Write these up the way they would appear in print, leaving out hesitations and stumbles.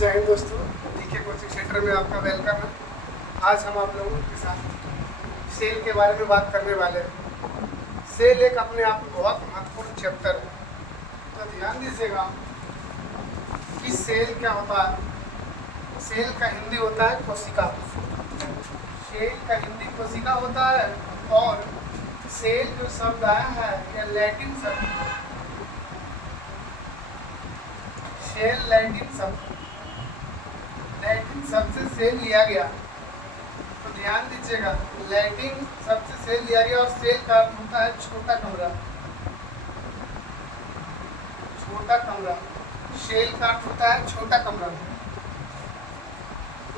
जय हिंद दोस्तों, DK coaching centre में आपका वेलकम है। आज हम आप लोगों के साथ सेल के बारे में बात करने वाले हैं। सेल एक अपने आप में बहुत महत्वपूर्ण चैप्टर है, तो ध्यान दीजिएगा कि सेल क्या होता है। सेल का हिंदी होता है कोशिका। सेल का हिंदी कोशिका होता है और सेल जो शब्द आया है यह लैटिन शब्द, सेल लैटिन शब्द से सेल लिया गया। तो ध्यान दीजिएगा, लैटिन शब्द से सेल लिया गया और सेल का अर्थ होता है छोटा कमरा। छोटा कमरा, सेल का अर्थ होता है छोटा कमरा।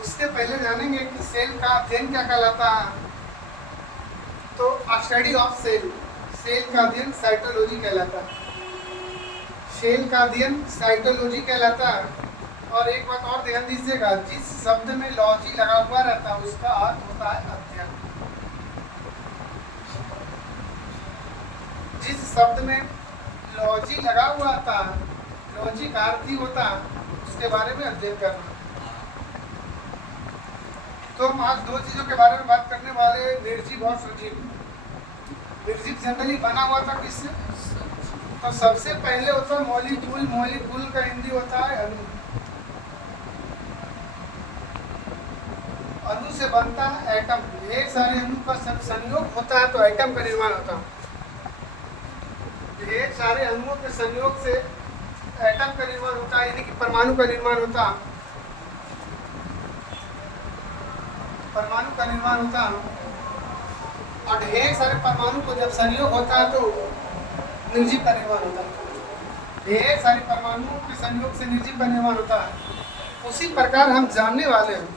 उसके पहले जानेंगे कि सेल का अध्ययन क्या कहलाता है। तो स्टडी ऑफ सेल, सेल का अध्ययन साइटोलॉजी कहलाता है। सेल का अध्ययन साइटोलॉजी कहलाता है। और एक बात और ध्यान दीजिएगा, जिस शब्द में लॉजी लगा हुआ रहता है उसका अर्थ होता है अध्ययन। जिस शब्द में लॉजी लगा हुआ था, लॉजी का अर्थ ही होता है उसके बारे में अध्ययन करना। तो हम आज दो चीजों के बारे में बात करने वाले, निर्जीव और सजीव। निर्जीव जनरली बना हुआ था किससे? तो सबसे पहले होता है मॉलिक्यूल। मॉलिक्यूल का हिंदी होता है अणु। अणु से बनता है एटम। ढेर सारे अणु का संयोग होता है तो एटम का निर्माण होता है। ढेर सारे अणुओं के संयोग से एटम का निर्माण होता है, यानी कि परमाणु का निर्माण होता है। परमाणु का निर्माण होता है और ढेर सारे परमाणु को जब संयोग होता है तो निर्जीव का निर्माण होता है। ढेर सारे परमाणुओं के संयोग से निर्जीव का निर्माण होता है। उसी प्रकार हम जानने वाले हैं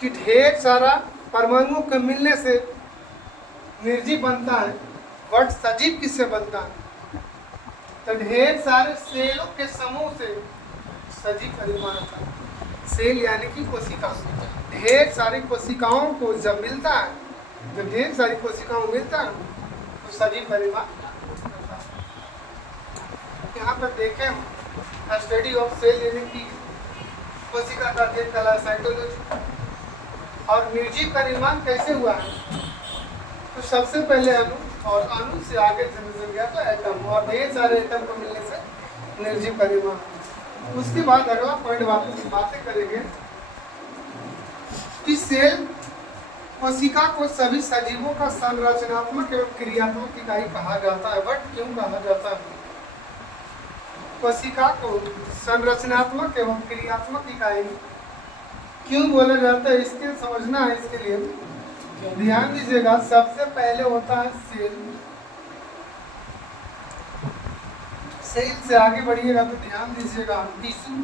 कि ढेर सारा परमाणुओं के मिलने से निर्जीव बनता है, बट सजीव किससे बनता है? तो ढेर सारे सेलों के समूह से सजीव का निर्माण होता है। सेल यानी कि कोशिका। ढेर सारी कोशिकाओं को जब मिलता है, जब ढेर सारी कोशिकाओं मिलता है तो सजीव का निर्माण होता है। यहाँ पर देखें, स्टडी ऑफ सेल यानी कि कोशिका का अध्ययन कहलाता है साइटोलॉजी। और निर्जीव का निर्माण कैसे हुआ है? तो सबसे पहले अणु, और अणु से आगे जन गया तो एटम, और ढेर सारे एटम को मिलने से निर्जीव का निर्माण। उसके बाद अगला पॉइंट बातें करेंगे कि सेल कोशिका को सभी सजीवों का संरचनात्मक एवं क्रियात्मक इकाई कहा जाता है। बट क्यों कहा जाता है? कोशिका को संरचनात्मक एवं क्रियात्मक इकाई क्यों बोला जाता है, इसके समझना है। इसके लिए ध्यान दीजिएगा, सबसे पहले होता है सेल। सेल से आगे बढ़िएगा तो ध्यान दीजिएगा टिश्यू।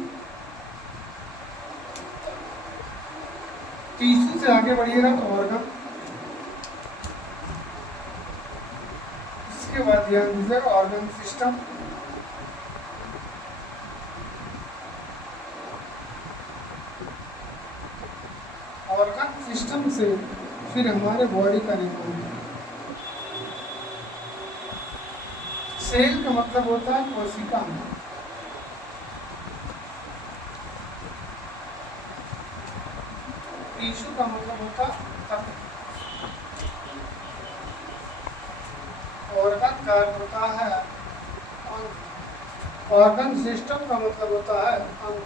टिश्यू से आगे बढ़िएगा तो ऑर्गन। इसके बाद ध्यान दीजिएगा ऑर्गन सिस्टम। ऑर्गन सिस्टम से फिर हमारे बॉडी का निर्माण। सेल का मतलब होता है कोशिका। टिश्यू का मतलब होता है तत्व। ऑर्गन का अर्थ होता है अंग। ऑर्गन सिस्टम का मतलब होता है अंग।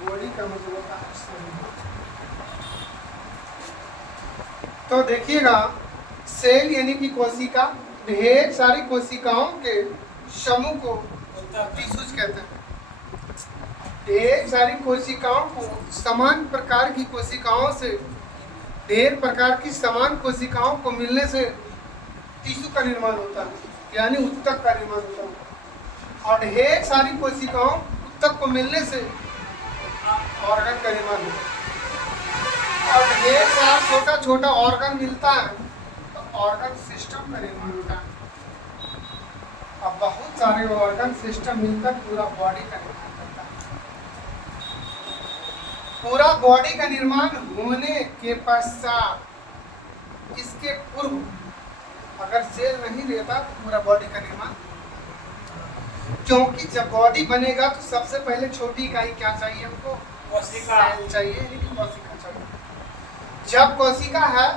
बॉडी का मतलब होता है शरीर। तो देखिएगा, सेल यानी कि कोशिका, ढेर सारी कोशिकाओं के समूह को टिश्यूज कहते हैं। ढेर सारी कोशिकाओं को, समान प्रकार की कोशिकाओं से, ढेर प्रकार की समान कोशिकाओं को मिलने से टिश्यू का निर्माण होता है, यानी ऊतक का निर्माण होता है। और ढेर सारी कोशिकाओं ऊतक को मिलने से ऑर्गन का निर्माण होता है। और ढेर सारा छोटा छोटा ऑर्गन मिलता है तो ऑर्गन सिस्टम का निर्माण होता है। अब बहुत सारे ऑर्गन सिस्टम मिलकर पूरा बॉडी का निर्माण करता है। पूरा बॉडी का निर्माण होने के पश्चात, इसके पूर्व अगर सेल नहीं रहता तो पूरा बॉडी का निर्माण क्योंकि जब बॉडी बनेगा तो सबसे पहले छोटी इकाई क्या चाहिए हमको? कोशिका। सेल चाहिए, यानी कि कोशिका चाहिए। जब कोशिका है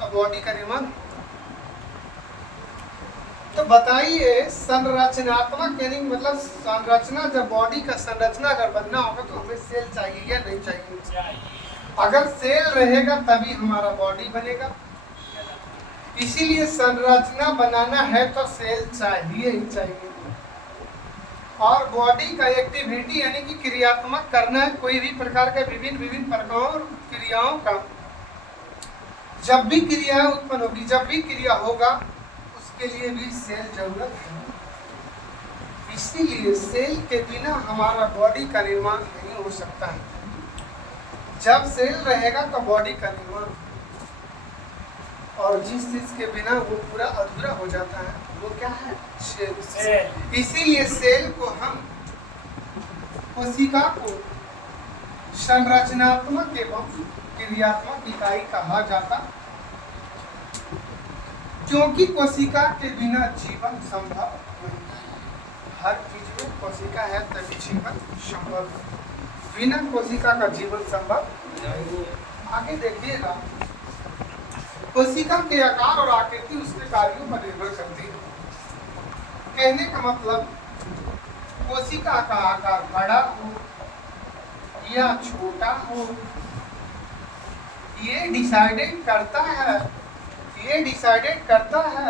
तो बॉडी का निर्माण। तो बताइए संरचनात्मक यानी मतलब संरचना, जब बॉडी का संरचना अगर बनना होगा तो हमें सेल चाहिए या नहीं चाहिए? अगर सेल रहेगा तभी हमारा बॉडी बनेगा। इसीलिए संरचना बनाना है तो सेल चाहिए ही चाहिए। और बॉडी का एक्टिविटी यानी कि क्रियात्मक करना है कोई भी प्रकार के विभिन्न विभिन्न प्रकार क्रियाओं का। जब भी क्रिया उत्पन्न होगी, जब भी क्रिया होगा उसके लिए भी सेल जरूरत है। इसीलिए सेल के बिना हमारा बॉडी का निर्माण नहीं हो सकता है। जब सेल रहेगा तो बॉडी का निर्माण, और जिस चीज के बिना वो पूरा अधूरा हो जाता है वो क्या है? सेल। इसीलिए सेल को हम कोशिका को संरचनात्मक एवं क्रियात्मक इकाई कहा जाता, क्योंकि कोशिका के बिना जीवन संभव नहीं। हर चीज में कोशिका है तभी जीवन संभव है, बिना कोशिका का जीवन संभव नहीं। आगे देखिएगा, कोशिका के आकार और आकृति उसके कार्यों पर निर्भर करती है। कहने का मतलब कोशिका का आकार बड़ा हो या छोटा हो, ये डिसाइडेड करता है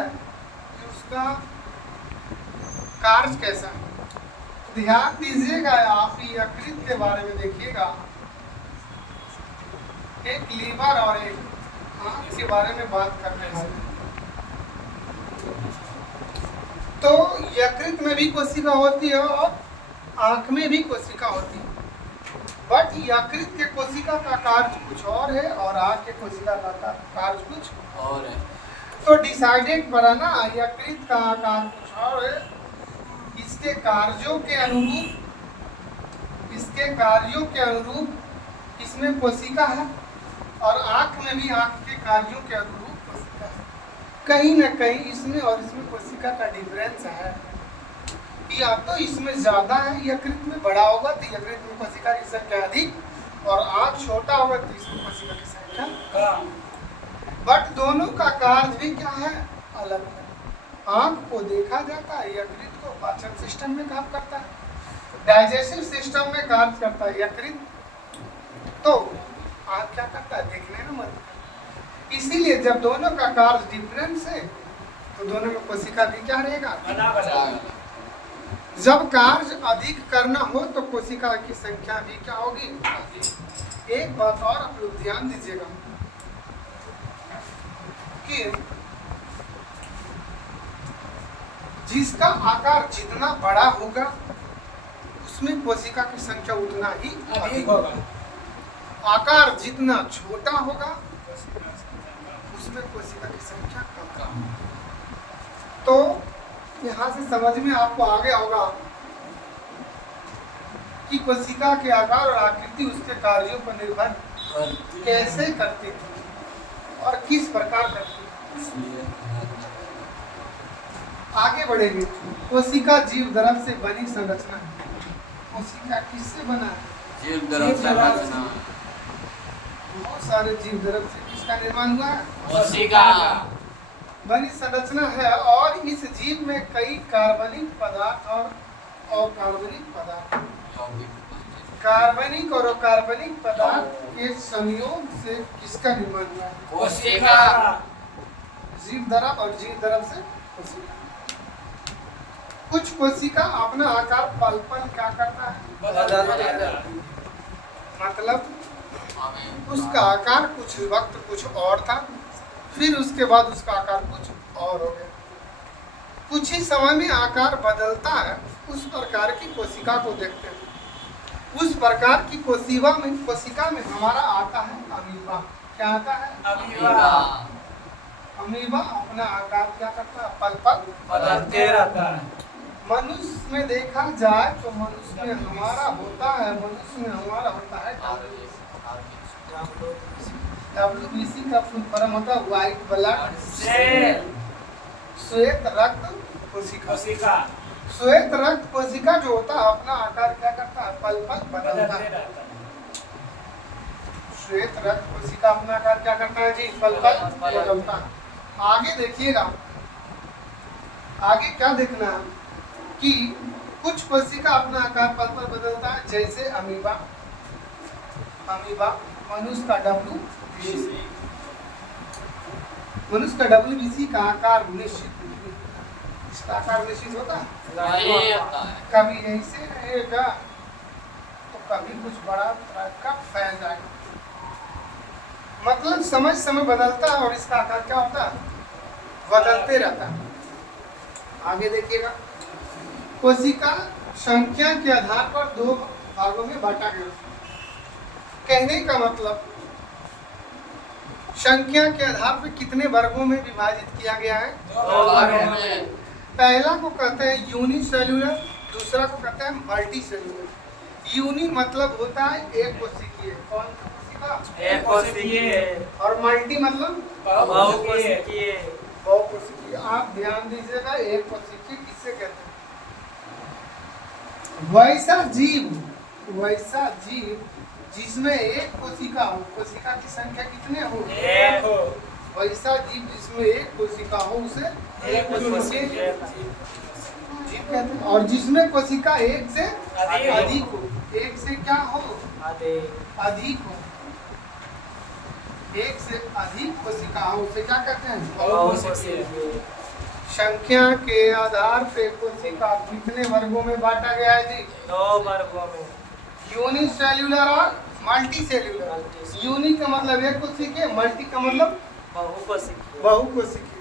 कि उसका कार्य कैसा है। ध्यान दीजिएगा, आप यकृत के बारे में देखिएगा, एक लीवर और एक आँख के बारे में बात करने वाले। तो यकृत में भी कोशिका होती है और आँख में भी कोशिका होती है, बट यकृत के कोशिका का कार्य कुछ और है और आँख के कोशिका का कार्य कुछ और है। तो डिसाइडेड पड़ा ना, यकृत का आकार कुछ और है, इसके कार्यों के अनुरूप इसमें कोशिका है, और आँख में भी आँख के कार्यों के अनुरूप कोशिका है। कहीं न कहीं इसमें और इसमें कोशिका का डिफरेंस है, या तो इसमें ज्यादा है, यकृत में बड़ा होगा तो यकृत में कोशिका की संख्या अधिक, और आँख छोटा होगा तो इसमें कोशिका की संख्या कम। बट दोनों का कार्य भी क्या है? अलग है। आँख को देखा जाता है, यकृत को पाचन सिस्टम में काम करता है, डाइजेस्टिव सिस्टम में कार्य करता है यकृत, तो आँख क्या करता है? देखने में मदद। इसीलिए जब दोनों का कार्य डिफरेंस है तो दोनों में कोशिका भी क्या रहेगा? जब कार्य अधिक करना हो तो कोशिका की संख्या भी क्या होगी? एक बात और आप लोग ध्यान दीजिएगा कि जिसका आकार जितना बड़ा होगा उसमें कोशिका की संख्या उतना ही अधिक होगा। आकार जितना छोटा होगा उसमें कोशिका की संख्या कम। तो यहाँ से समझ में आपको आ गया होगा कि कोशिका के आकार और आकृति उसके कार्यों पर निर्भर कैसे करती है और किस प्रकार करती है। आगे बढ़ेंगे। कोशिका जीव द्रव से बनी संरचना है। कोशिका किससे बना है? जीव द्रव से बना। बहुत सारे जीव द्रव से किसका निर्माण हुआ है? कोशिका बनी संरचना है, और इस जीव में कई कार्बनिक पदार्थ और अकार्बनिक पदार्थ, कार्बनिक और अकार्बनिक पदार्थ के संयोग से किसका निर्माण हुआ है? कोशिका। जीव द्रव और जीव द्रव से कोशिका। कुछ कोशिका अपना आकार पल पल क्या करता है? बदलता है। मतलब उसका आकार कुछ वक्त कुछ और था, फिर उसके बाद उसका आकार कुछ और हो गया। कुछ ही समय में आकार बदलता है, उस प्रकार की कोशिका को देखते हैं। उस प्रकार की कोशिका में हमारा आता है अमीबा। क्या आता है? अमीबा अपना आकार क्या करता है? पल पल बदलते रहता है। मनुष्य में देखा जाए तो मनुष्य में हमारा होता है WBC का फुल फॉर्म होता है व्हाइट ब्लड सेल, श्वेत रक्त कोशिका। श्वेत रक्त कोशिका जो होता है अपना आकार क्या करता है, पल पल बदलता बदलते है। रहता है। श्वेत रक्त कोशिका अपना आकार क्या करता है जी, पल पल बदलता है। आगे देखिएगा, आगे क्या देखना है कि कुछ कोशिका अपना आकार पल पल बदलता है, जैसे अमीबा। अमीबा मनुष्य का WBC, मनुष्य का WBC का आकार निश्चित, इसका आकार निश्चित होता है। नहीं होता है। कभी ऐसे रहेगा तो कभी कुछ बड़ा तरह का फैल जाएगा, मतलब समय समय बदलता है और इसका आकार क्या होता है, बदलते रहता है। आगे देखिएगा, कोशिका संख्या के आधार पर 2 भागों में बांटा गया। कहने का मतलब संख्या के आधार पर कितने वर्गों में विभाजित किया गया है। दो भागों में। पहला को कहते हैं यूनिसेल्यूलर, दूसरा को कहते हैं मल्टी सेल्यूलर। यूनि मतलब होता है एक कोशिकीय, कौन सा कोशिका, एक कोशिकीय। और मल्टी मतलब बहुकोशिकीय। बहुकोशिकीय। आप ध्यान दीजिएगा, एक कोशिकीय किससे कहते हैं, वैसा जीव जिसमें एक कोशिका हो, कोशिका की संख्या कितने हो, एक हो। वैसा जीव जिसमें एक कोशिका हो उसे एक कोशिकीय। जीव कहते हैं। और जिसमें कोशिका एक से अधिक हो, एक से क्या हो, अधिक हो, एक से अधिक कोशिका हो उसे क्या कहते हैं, बहुकोशिकीय। संख्या के आधार पे कोशिका कितने वर्गों में बांटा गया है जी, 2 वर्गों में। यूनिसेल्यूलर और मल्टी सेल्यूलर। यूनि का मतलब एक कोशिकीय, मल्टी का मतलब बहुकोशिकीय। बहुकोशिकीय।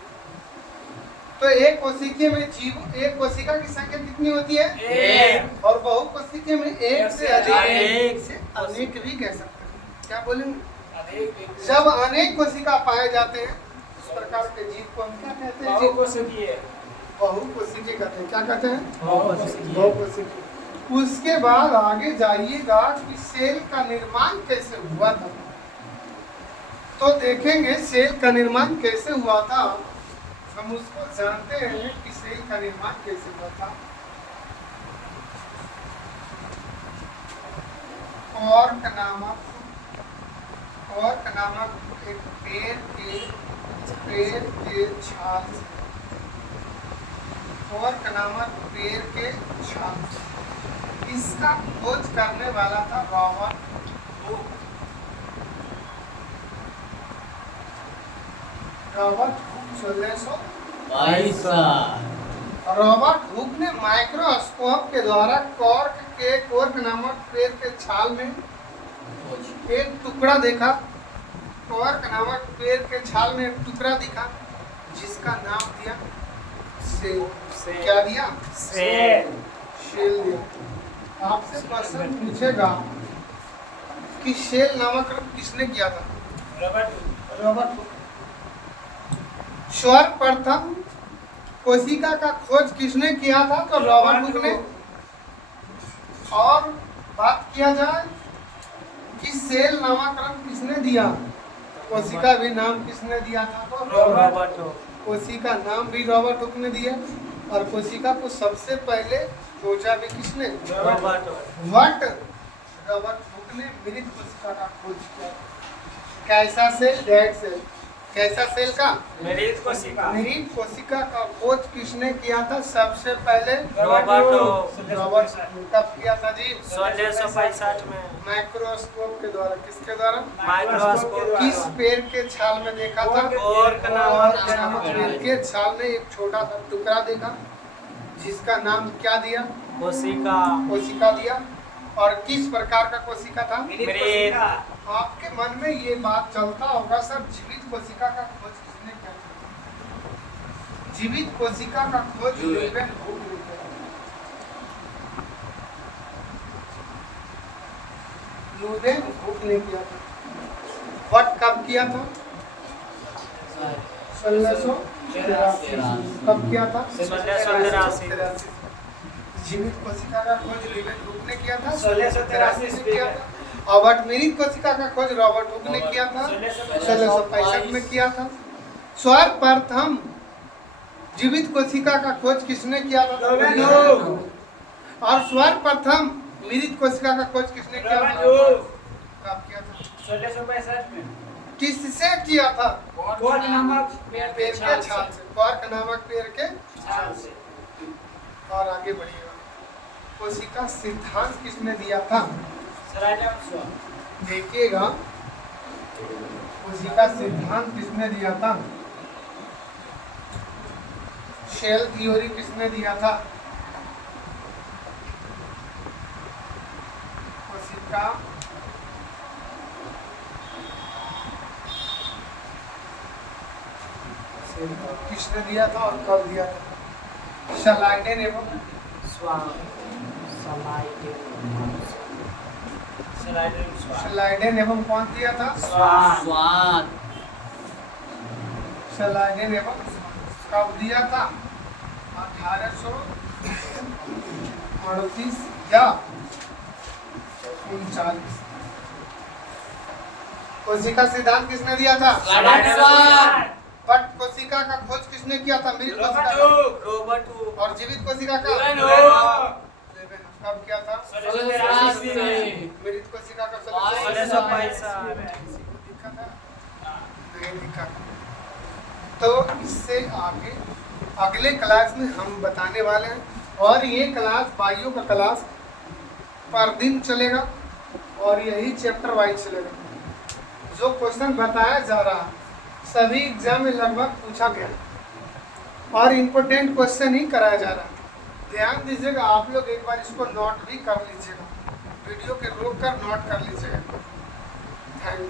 तो एक कोशिकीय में जीव, एक कोशिका की संख्या कितनी होती है, एक। और बहुकोशिकीय में एक से अधिक, अनेक। एक से अनेक भी कह सकते हैं। क्या बोलेंगे, जब अनेक कोशिका पाए जाते हैं इस प्रकार के जीव को हम क्या कहते हैं, बहुकोशिकीय। बहुकोशिकीय कहते हैं। क्या कहते हैं, बहुकोशिकीय। बहुकोशिकीय। उसके बाद आगे जाइएगा कि सेल का निर्माण कैसे हुआ था, तो देखेंगे सेल का निर्माण कैसे हुआ था। हम उसको जानते हैं कि सेल का निर्माण कैसे हुआ था। कॉर्क नामक एक पेड़ के छाल से, कॉर्क नामक पेड़ के छाल से इसका खोज करने वाला था Robert Hooke. Robert Hooke 1622। Robert Hooke ने माइक्रोस्कोप के द्वारा कॉर्क नामक पेड़ के छाल में एक टुकड़ा देखा। कॉर्क नामक पेड़ के छाल में एक टुकड़ा दिखा जिसका नाम दिया सेल। क्या दिया, सेल दिया। आपसे प्रश्न पूछेगा कि सेल नामकरण किसने किया था, रॉबर्ट हुक। सर्वप्रथम कोशिका का खोज किसने किया था, तो रॉबर्ट हुक ने। और बात किया जाए कि सेल नामकरण किसने दिया, कोशिका भी नाम किसने दिया था, तो रॉबर्ट हुक। कोशिका नाम भी रॉबर्ट हुक ने दिया। और कोशिका को सबसे पहले खोजा भी किसने, रॉबर्ट हुक। रॉबर्ट हुक ने मृत कोशिका का खोज किया। कैसा सेल, डेड सेल। कैसा सेल का, मृत कोशिका। मृत कोशिका का खोज किसने किया था, सबसे पहले रॉबर्ट हुक। Robert Hooke. कब किया था जी, 1665 में। माइक्रोस्कोप के द्वारा। किसके द्वारा, माइक्रोस्कोप। किस पेड़ के छाल में देखा था, कॉर्क नामक पेड़ के छाल में एक छोटा सा टुकड़ा देखा जिसका नाम क्या दिया, कोशिका दिया। और किस प्रकार का कोशिका था, मृत। आपके मन में ये बात चलता होगा, सर जीवित कोशिका का खोज किसने किया था? जीवित कोशिका का खोज ल्यूवेन हुक ने किया। ल्यूवेन हुक ने किया था। वट कब किया था, 1683। कब किया था, 1683। जीवित कोशिका का खोज ल्यूवेन हुक ने किया था, 1683 में किया था। और मृत कोशिका का खोज रॉबर्ट हुक ने किया था, 1665 में किया था। सर्वप्रथम जीवित कोशिका का खोज किसने किया था? और सर्वप्रथम मृत कोशिका का खोज किसने किया था? कब किया था? 1665 में। किससे किया था? कॉर्क नामक पेड़ के छाल से। कॉर्क नामक पेड़ के छाल से। और आगे बढ़िएगा। कोशिका सिद्धांत किसने दिया था? Sir item 100। देखिएगा, कोशिका सिद्धांत किसने दिया था? शेल थ्योरी किसने दिया था? कोशिका किसने दिया था और कब दिया था? शलाइडेन एवं शलाइडेन एवं कौन दिया था? स्वाद शलाइडेन एवं कब दिया था? 1838 या 39। कोशिका सिद्धांत किसने दिया था? बट कोशिका का खोज किसने किया था? मृत कोशिका का। रॉबर्ट और जीवित कोशिका का कब किया था? 1683 में। मृत कोशिका का 1665 में। दिक्कत है? नहीं दिक्कत। तो इससे आगे अगले क्लास में हम बताने वाले हैं, और ये क्लास बायो का क्लास पर दिन चलेगा और यही चैप्टर वाइज चलेगा। जो क्वेश्चन बताया जा रहा है सभी एग्जाम में लगभग पूछा गया और इम्पोर्टेंट क्वेश्चन ही कराया जा रहा है। ध्यान दीजिएगा, आप लोग एक बार इसको नोट भी कर लीजिएगा, वीडियो के रोक कर नोट कर लीजिएगा। Thank you.